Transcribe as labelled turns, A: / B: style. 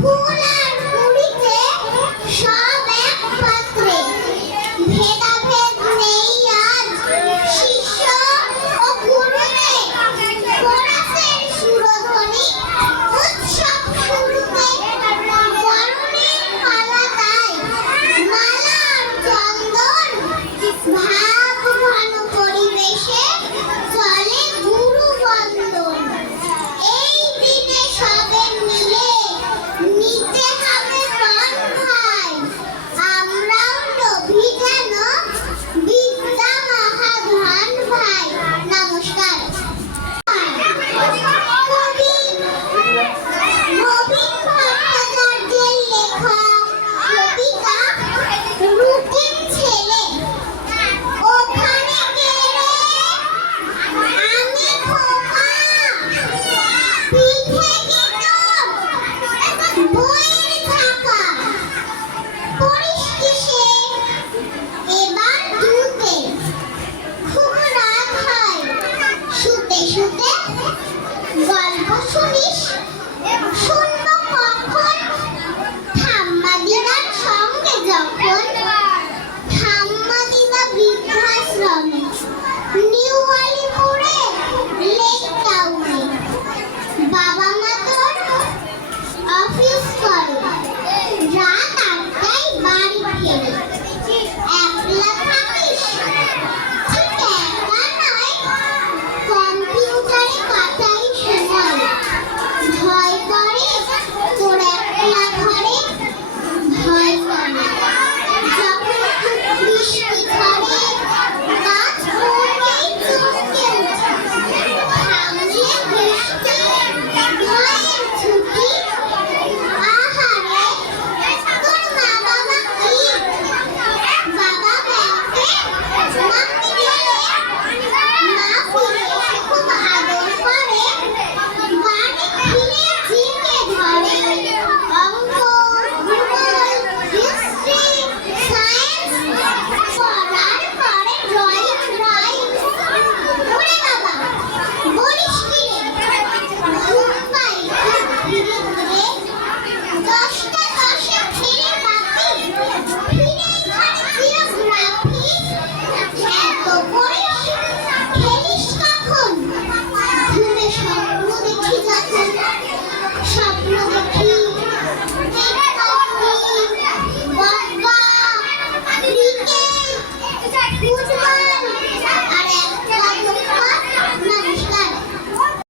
A: 哭了。শিশুকে গল্প শুনি। Mama!